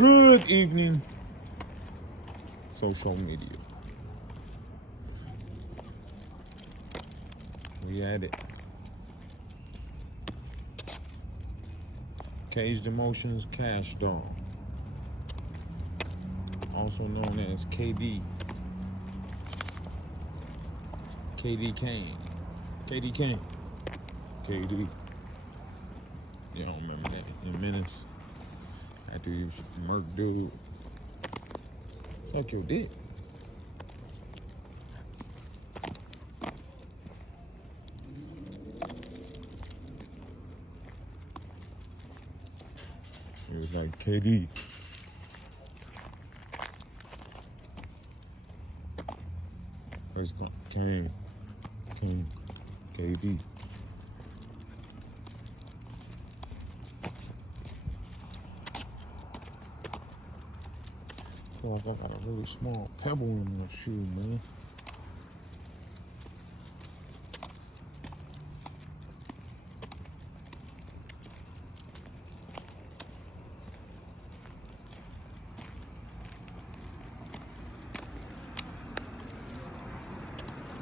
Good evening, social media. We at it. Caged Emotions Kash Doll, also known as KD. KD Kane. KD Kane. KD. You don't remember that in minutes. After you murk dude. Suck your dick. It was like KD. It's called Kane. KD. I feel like I got a really small pebble in my shoe, man.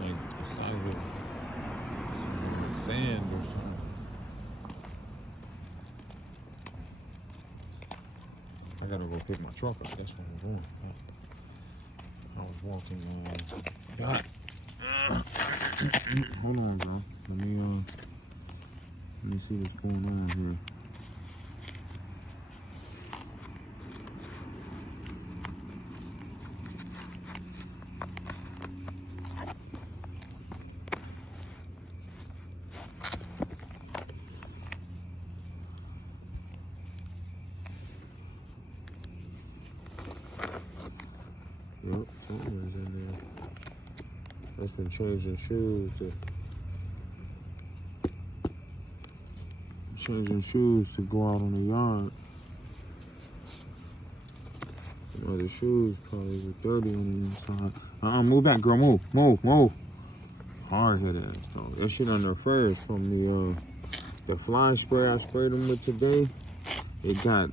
Like the size of some sand or something. I gotta go pick my truck up. That's what I'm doing. I was walking God. Hold on, bro. Let me see what's going on here. Yep, something's in there. That's been changing shoes to go out on the yard. You know, the shoes probably were dirty on the inside. Move back, girl. Move. Hard-headed ass dog. That shit on their fur from the fly spray I sprayed them with today. It got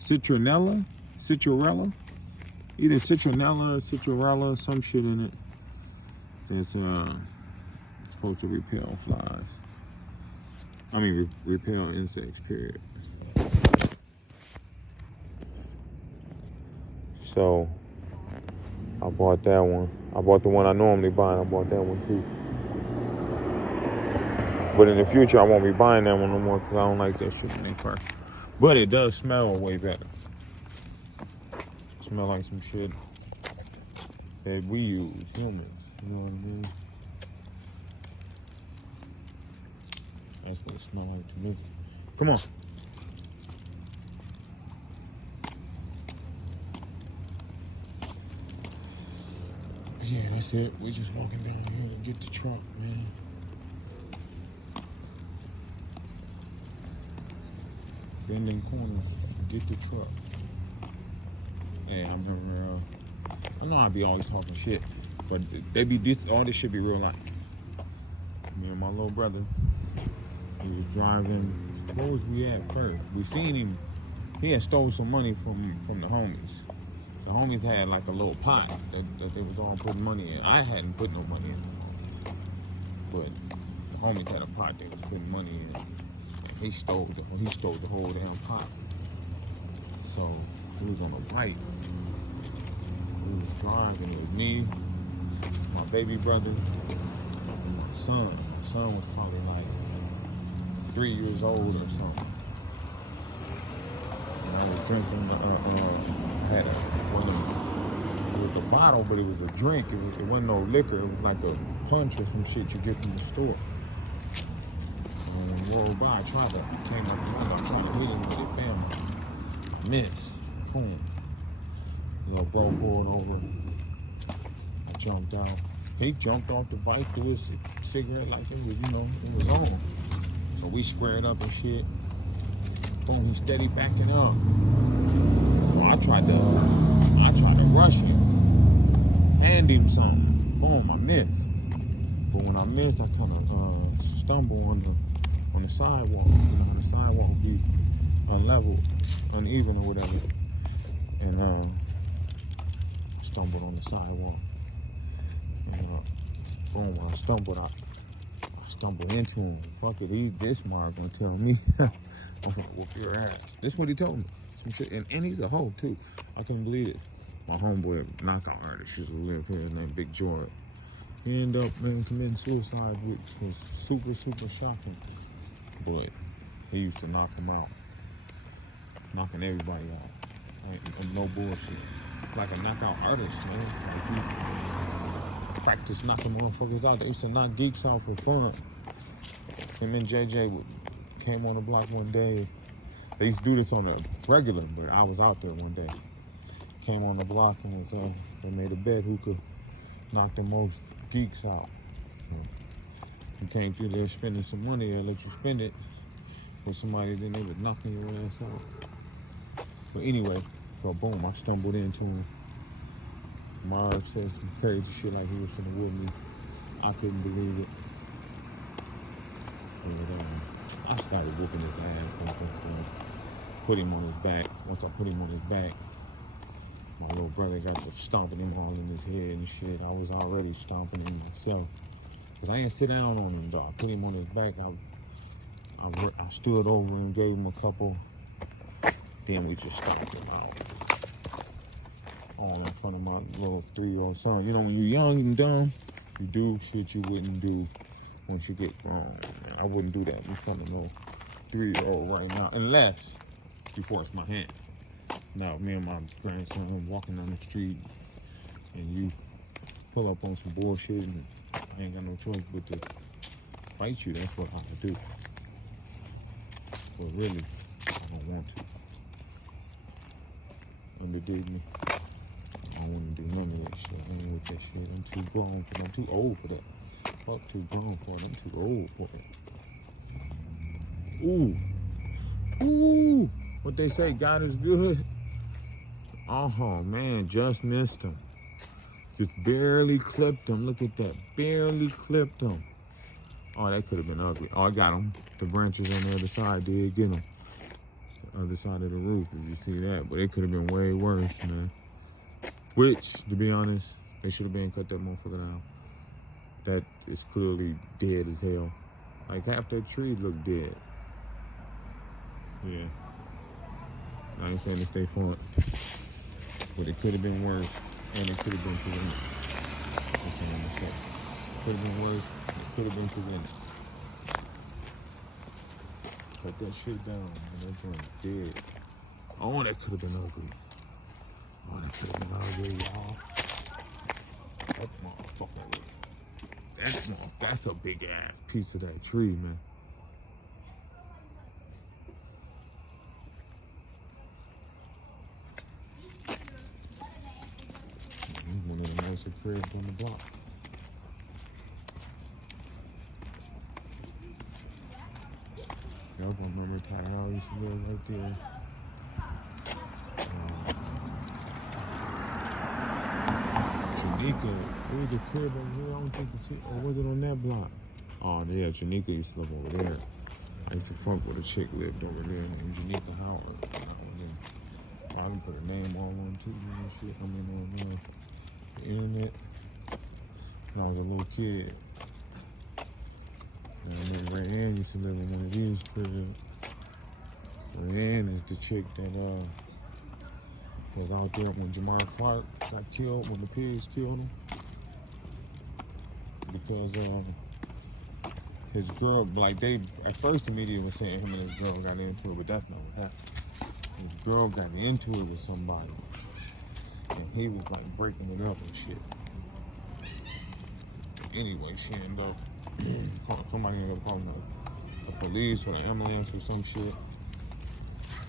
citronella. Either citronella or citrorella, some shit in it. That's supposed to repel flies. I mean, repel insects, period. So, I bought that one. I bought the one I normally buy, and I bought that one too. But in the future, I won't be buying that one no more because I don't like that shit in their fur. But it does smell way better. Smell like some shit that we use, humans. You know what I mean? That's what it smells like to me. Come on. Yeah, that's it. We're just walking down here to get the truck, man. Bending corners to get the truck. Hey, I remember, I know I be always talking shit, but all this shit be real life. Me and my little brother, he was driving, where was we at first? We seen him, he had stole some money from the homies. The homies had like a little pot that they was all putting money in. I hadn't put no money in, but the homies had a pot they was putting money in, and he stole the whole damn pot. So, he was on a bike. We was driving. It was me, my baby brother, and my son. My son was probably like 3 years old or something. And I was drinking. Had it was a bottle, but it was a drink. It wasn't no liquor. It was like a punch or some shit you get from the store. And rolled by, I tried to hit him with it, bam, miss. Boom. Little bro pulled over. I jumped out. He jumped off the bike, threw his cigarette like it was, it was on. So we squared up and shit. Boom, he steady backing up. So I tried to rush him, hand him something. Boom, I missed. But when I missed, I kind of stumbled on the sidewalk. The sidewalk be level, uneven or whatever. And stumbled on the sidewalk. And boom, when I stumbled, I stumbled into him. Fuck it, this Mark gonna tell me I'm gonna whoop your ass. This what he told me. And he's a hoe too. I couldn't believe it. My homeboy, knockout artist, used to live here named Big George. He ended up committing suicide, which was super, super shocking. But he used to knock them out. Knocking everybody out. Like, no bullshit. Like a knockout artist, man. Like he practiced knocking motherfuckers out. They used to knock geeks out for fun. Him and JJ came on the block one day. They used to do this on the regular, but I was out there one day. Came on the block and they made a bet who could knock the most geeks out. You came through there spending some money, they'll let you spend it for somebody, then they would knocking your ass out. But anyway, so boom, I stumbled into him. Marv said some crazy shit like he was finna whoop me. I couldn't believe it. And I started whooping his ass. Put him on his back. Once I put him on his back, my little brother got to stomping him all in his head and shit. I was already stomping him myself. Cause I didn't sit down on him, though. I put him on his back. I stood over and gave him a couple. Then we just stomped him out. All in front of my little 3-year-old son. You know, when you're young and dumb, you do shit you wouldn't do once you get grown. I wouldn't do that in front of no 3-year-old right now, unless you force my hand. Now, me and my grandson walking down the street, and you pull up on some bullshit, and I ain't got no choice but to fight you. That's what I would do. But really, I don't want to. Underdig me. I don't want to do none of that shit. I ain't with that shit. I'm too grown for that. I'm too old for that. Fuck, too grown for it. I'm too old for that. Ooh. Ooh. What they say, God is good. Oh, man, just missed him. Just barely clipped him. Look at that. Barely clipped him. Oh, that could have been ugly. Oh, I got him. The branches on the other side did get him. The other side of the roof, if you see that. But it could have been way worse, man. Which, to be honest, they should have been cut that motherfucker down. That is clearly dead as hell. Like, half that tree looked dead. Yeah. I ain't saying to stay fun. But it could have been worse, and it could have been prevented. That's what I'm saying. Could have been worse, it could have been prevented. Cut that shit down, man. That joint dead. Oh, that could have been ugly. Oh, that could have been ugly, y'all. That motherfucker. That's a big ass piece of that tree, man. One of the nicer cribs on the block. Y'all gonna remember Tyrell used to live right there. Janika, there was a crib over here. I don't think it's here. Or was it on that block? Oh, yeah, Janika used to live over there. I used to fuck with a chick lived over there named Janika Howard. I can put her name on one too, and shit. I mean, on the internet. When I was a little kid. And I remember Rayanne used to live in one of these cribs. Rayanne is the chick that was out there when Jamar Clark got killed, when the pigs killed him. Because his girl, like they, at first the media was saying him and his girl got into it, but that's not what happened. His girl got into it with somebody. And he was like breaking it up and shit. Anyway, she ended up, somebody ended up calling the police or the ambulance or some shit.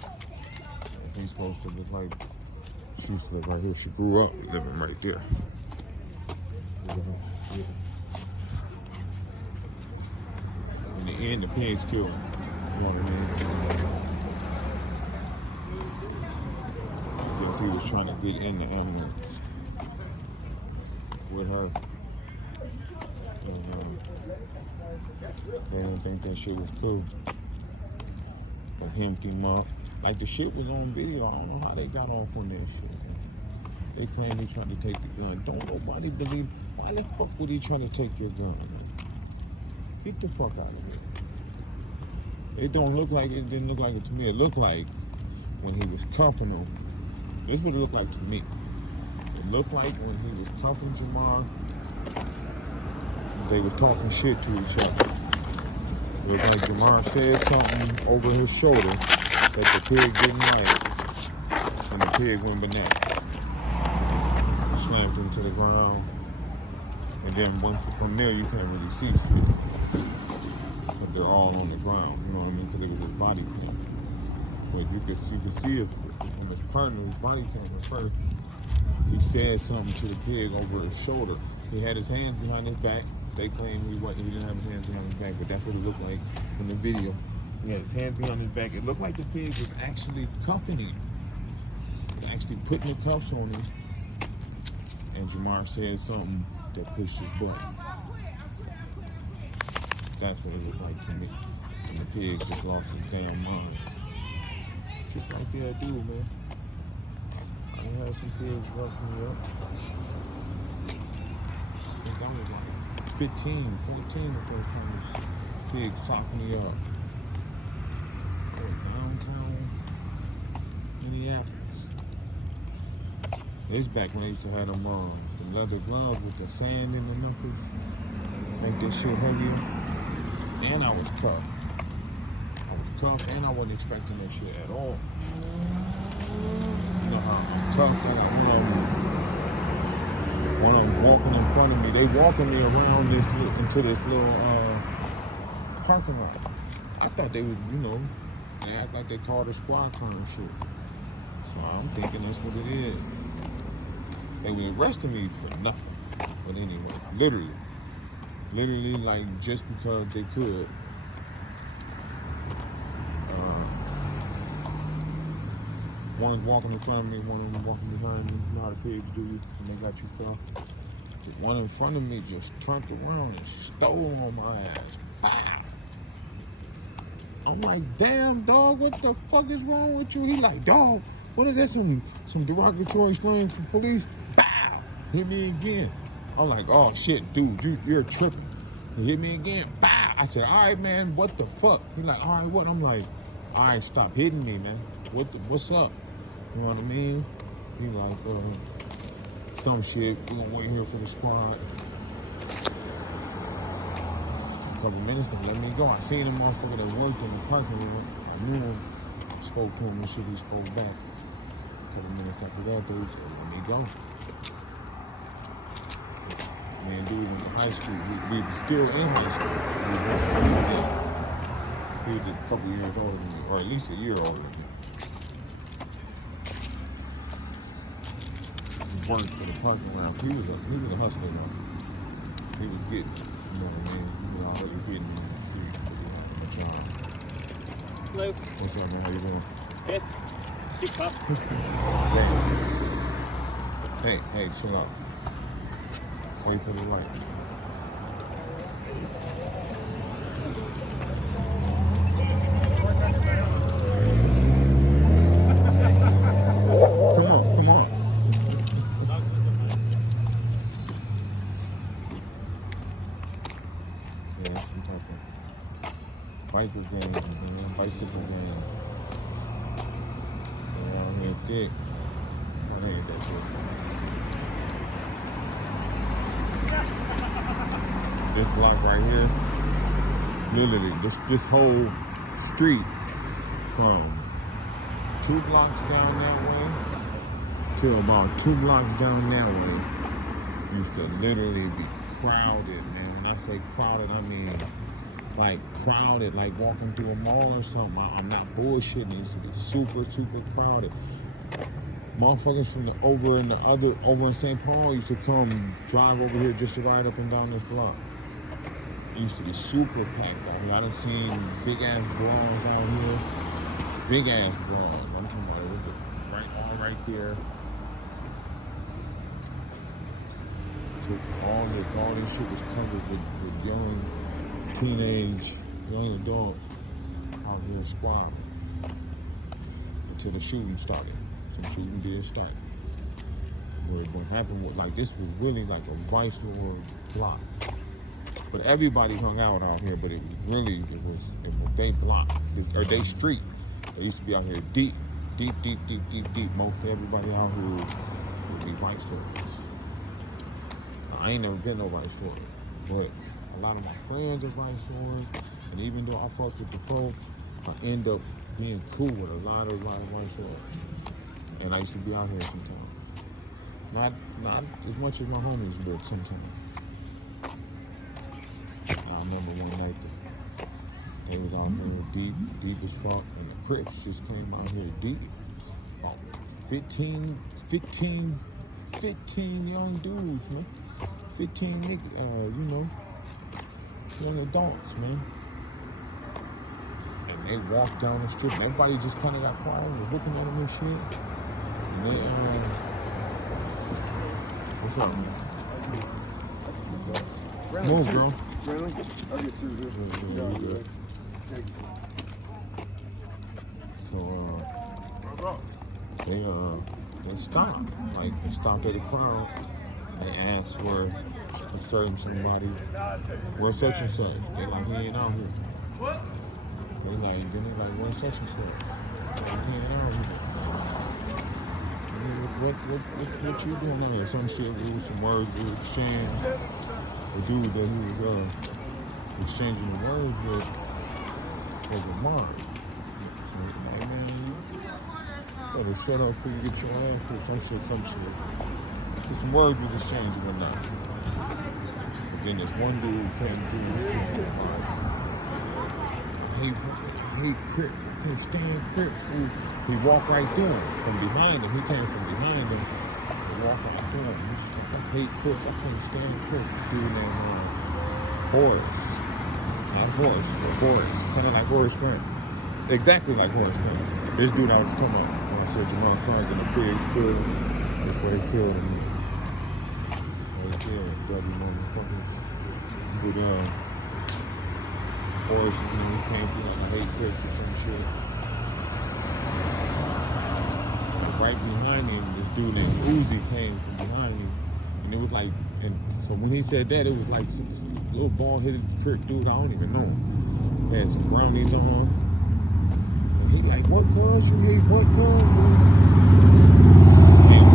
And he's supposed to look like, she used to live right here. She grew up living right there. Yeah. In the end, the pigs killed him. You know what I mean? Because he was trying to get in the ambulance with her. And they didn't think that shit was cool. But hemmed him up. Like the shit was on video. I don't know how they got off on that shit, man. They claim they tried to take the gun. Don't nobody believe. Why the fuck would he try to take your gun, man? Get the fuck out of here. It don't look like it. Didn't look like it to me. It looked like when he was cuffing him. This is what it looked like to me. It looked like when he was cuffing Jamar, they were talking shit to each other. It was like Jamar said something over his shoulder that the pig didn't like, and the pig went bananas. Slammed him to the ground, and then from there you can't really see shit. But they're all on the ground, you know what I mean? Because it was his body cam. But you could see it from his partner's body cam at first. He said something to the pig over his shoulder. He had his hands behind his back. They claim he didn't have his hands behind his back, but that's what it looked like in the video. He had his hands behind his back. It looked like the pig was actually cuffing him. Actually putting the cuffs on him. And Jamar said something that pushed his button. That's what it looked like to me. And the pig just lost his damn mind. Just like they'll do, man. I had some pigs roughing me up. I think I was like 15, 14 the first time pigs socking me up. Downtown Minneapolis. It's back when they used to have them the leather gloves with the sand in the knuckles. Make this shit heavier. And I was cuffed. And I wasn't expecting that shit at all. You know how I'm tough, one of them walking in front of me. They walking me around into this little parking lot. I thought they was, they act like they called a squad car and shit. So I'm thinking that's what it is. They were arresting me for nothing. But anyway, literally like just because they could. One's walking in front of me, one of them walking behind me. You know how the pigs do when they got you cuffed. The one in front of me just turned around and stole on my ass. Pow! I'm like, damn, dog, what the fuck is wrong with you? He like, dog, what is that, some derogatory slang from police? Bow! Hit me again. I'm like, oh shit, dude, you're tripping. He hit me again. Bow! I said, all right, man, what the fuck? He like, all right, what? I'm like, all right, stop hitting me, man. What's up? You know what I mean? He like, some shit. We're gonna wait here for the squad. A couple minutes to let me go. I seen him motherfucker that worked in the parking lot. I knew him. Spoke to him and shit. He spoke back. A couple minutes after that, dude said, let me go. Me and dude in high school. We were still in high school. He was a couple years older than me, or at least a year older than me. He worked for the parking lot. He was a hustler, man. He was getting, you know what I mean? He was already getting on the street. Hello. What's up, man? How you doing? Good. Keep up. Hey, chill out. Wait for the light. Come on. Yeah, I'm talking biker gang, bicycle gang. Yeah, I'm here thick. I ain't that shit. This block right here, literally, this whole street from 2 blocks down that way to about 2 blocks down that way used to literally be crowded, man. When I say crowded, I mean like crowded, like walking through a mall or something. I'm not bullshitting. It used to be super, super crowded. Motherfuckers from over in St. Paul used to come drive over here just to ride up and down this block. It used to be super packed out here. I done seen big ass brawls out here. Big ass brawls. I'm talking about it was all right there. All this shit was covered with young adults out here squabbling. until the shooting started. Some shooting did start. What happened was like this was really like a vice lord block. But everybody hung out here, but it was they block or they street. They used to be out here deep. Most everybody out here would be vice lords. I ain't never been no vice lord, but a lot of my friends are vice lords, and even though I fucked with the folk, I end up being cool with a lot of vice lords. And I used to be out here sometimes. Not as much as my homies, but sometimes. I remember one night they was out here deep as fuck, and the Crips just came out here deep. About 15 young dudes, man. 15 niggas, young adults, man. And they walked down the street, and everybody just kind of got quiet and was looking at them and shit. And they, what's up, man? Move, bro. Really? I'll get through this. So, they stopped. Like, they stopped at the crowd. They asked where a certain somebody, where such and such. They like, he ain't out here. What? Then they like, where such and such. Like, he ain't out here. What you doing out here? Some shit, it was some words we were exchanging. The dude that he was exchanging the words with was a mob. So he's like, hey man, you better shut up before you get your ass kicked. Some shit. So some words was exchanged one night. But then this one dude came through and he Crip, can't stand Crip. He walked right through him from behind him. He came from behind him. He walked right through him. He's just like, I hate Crip. I can't stand Crip. Dude named Horace. Not Horace, but Horace. Kind of like Horace Grant. Exactly like Horace Grant. This dude I was talking about when I said Jamal Clark in the pre-experience before he killed him. Before he killed him, bloody motherfuckers. But, Horace, he came through like I hate Crip or some shit. Right behind him, this dude named Uzi came from behind him. And it was like, and so when he said that, it was like some little bald-headed Kirk dude, I don't even know him. He had some brownies on. And he like, what cuz? You hate what cuz? And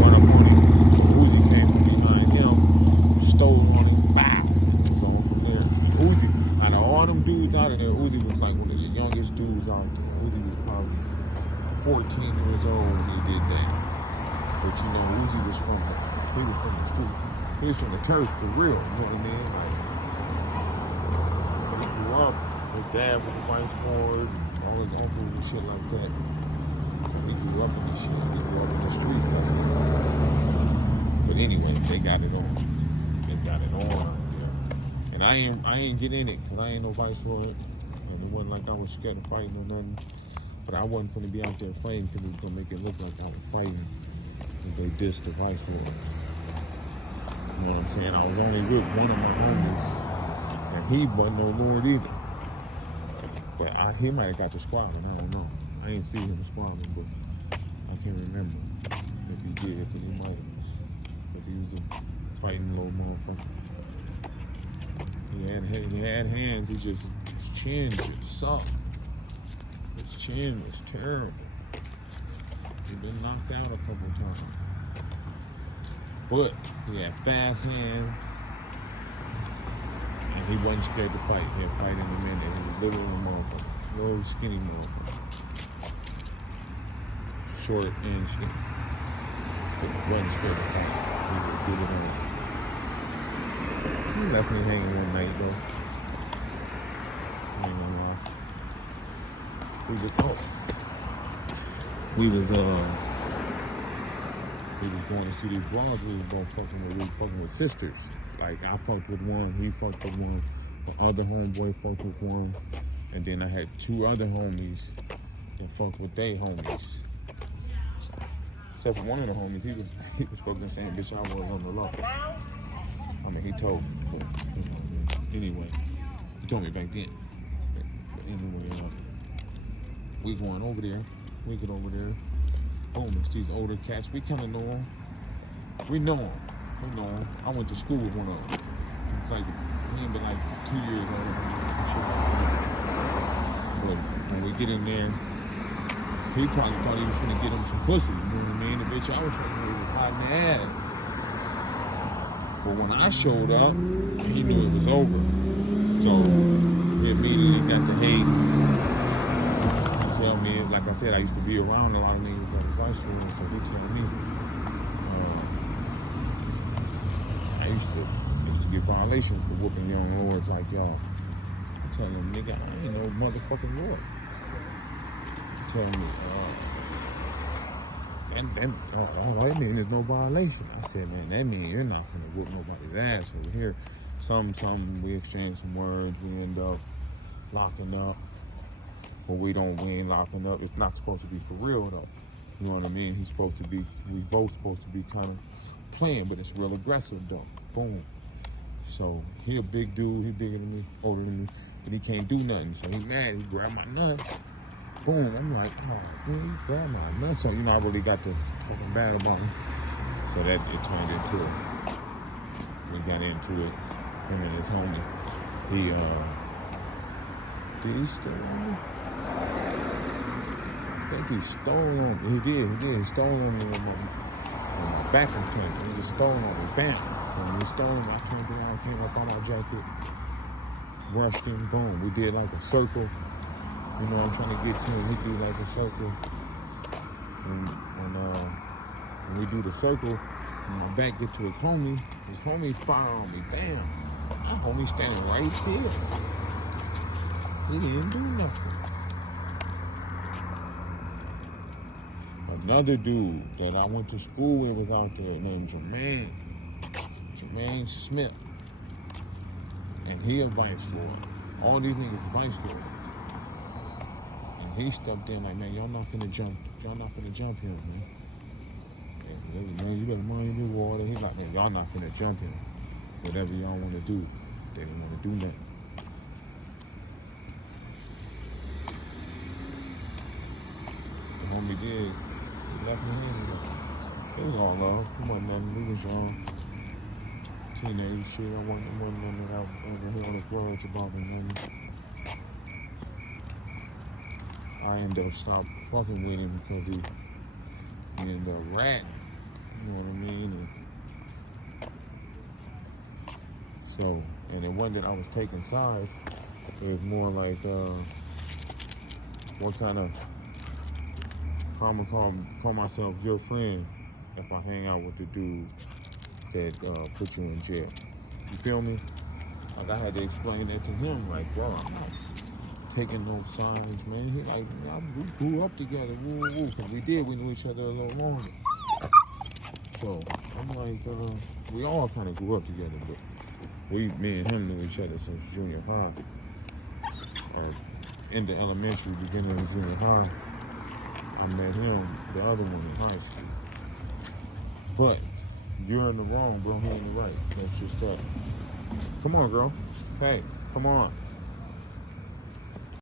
run up on him. So Uzi came from behind him, stole on him, bam! It was on from there. Uzi, out of all them dudes out of there, Uzi was like one of the youngest dudes out there. Uzi was probably 14 years old when he did that. But Uzi was from the street. He was from the turf for real, you know what I mean? Like, he grew up, his dad was a vice lord, and all his uncles and shit like that. So he grew up in this shit. He grew up in the street. But anyway, they got it on. Yeah. And I ain't get in it, because I ain't no vice lord. And it wasn't like I was scared of fighting or nothing. But I wasn't going to be out there fighting because it was going to make it look like I was fighting. And they dissed the vice lord. You know what I'm saying? I was only with one of my homies, and he wasn't no lord either. But he might have got the squabbling, I don't know. I ain't seen him squabbling, but I can't remember if he did, but he might have. Because he was a fighting little motherfucker. He had hands, his chin just sucked. His chin was terrible. He'd been knocked out a couple times. But he had fast hands, and he wasn't scared to fight. He'd fight in a minute. He was little motherfucker, little skinny motherfucker, short and shit. But he wasn't scared to fight. He would get it on. He left me hanging one night though. I ain't gonna lie. We was going to see these broads we was going fucking with sisters. Like I fucked with one, he fucked with one, the other homeboy fucked with one, and then I had two other homies that fucked with they homies. Except for one of the homies, he was fucking saying bitch I was on the low. I mean he told me, but anyway, he told me back then. But anyway, we going over there. We get over there. Boom, it's these older cats. We kind of know them. We know them. I went to school with one of them. It's like, he ain't been like 2 years older than me. But when we get in there, he probably thought he was gonna get him some pussy. You know what I mean? The bitch I was fucking with was hot in the ass. But when I showed up, he knew it was over. So he immediately got the hate. He tell me, like I said, I used to be around a lot of niggas at his high school, so he tell me, I used to get violations for whooping young lords like y'all. I tell him, nigga, I ain't no motherfucking lord. Tell me, all that means is no violation. I said, man, that means you're not gonna whoop nobody's ass over here. Some we exchange some words, we end up locking up. But we ain't locking up. It's not supposed to be for real though. You know what I mean? We both supposed to be kind of playing, but it's real aggressive though. Boom. So he a big dude, he bigger than me, older than me, but he can't do nothing. So he mad, he grabbed my nuts. Boom, I'm like, oh, man, he grabbed my nuts. So, you know, I really got to fucking battle about him. So that it turned into it. We got into it. Him and his homie. Did he steal on me? I think he stole on me. He did. He stole on me on the back of the tank. He just stole on me. Bam. When he stole on me, I turned around, came up on my jacket, rushed him, boom. We did like a circle. You know, I'm trying to get to him. We do like a circle. And when we do the circle, when my back get to his homie fire on me. Bam. My homie standing right there. He didn't do nothing. Another dude that I went to school with was out there named Jermaine Smith. And he a vice lord. All these niggas vice lords. He stepped in like, man, y'all not finna jump him, man. And, man, you better mind your water. He's like, man, y'all not finna jump him. Whatever y'all wanna do, they don't wanna do nothing. The homie did. He left me in. It was all love. It wasn't nothing. We was young. Teenage shit. I wasn't nothing that I was hearing his words about me, man. I ended up stopped fucking with him because he ended up ratting. You know what I mean? And it wasn't that I was taking sides. It was more like, what kind of, I'm gonna call myself your friend if I hang out with the dude that put you in jail. You feel me? Like I had to explain that to him, like, bro, I'm not taking no signs, man. He like, we grew up together, woo. Cause we knew each other a little longer. So I'm like, we all kind of grew up together, but me and him knew each other since junior high, or in the elementary, beginning of junior high. I met him, the other one, in high school. But you're in the wrong, bro. He in the right. That's just that. Come on, girl. Hey, come on.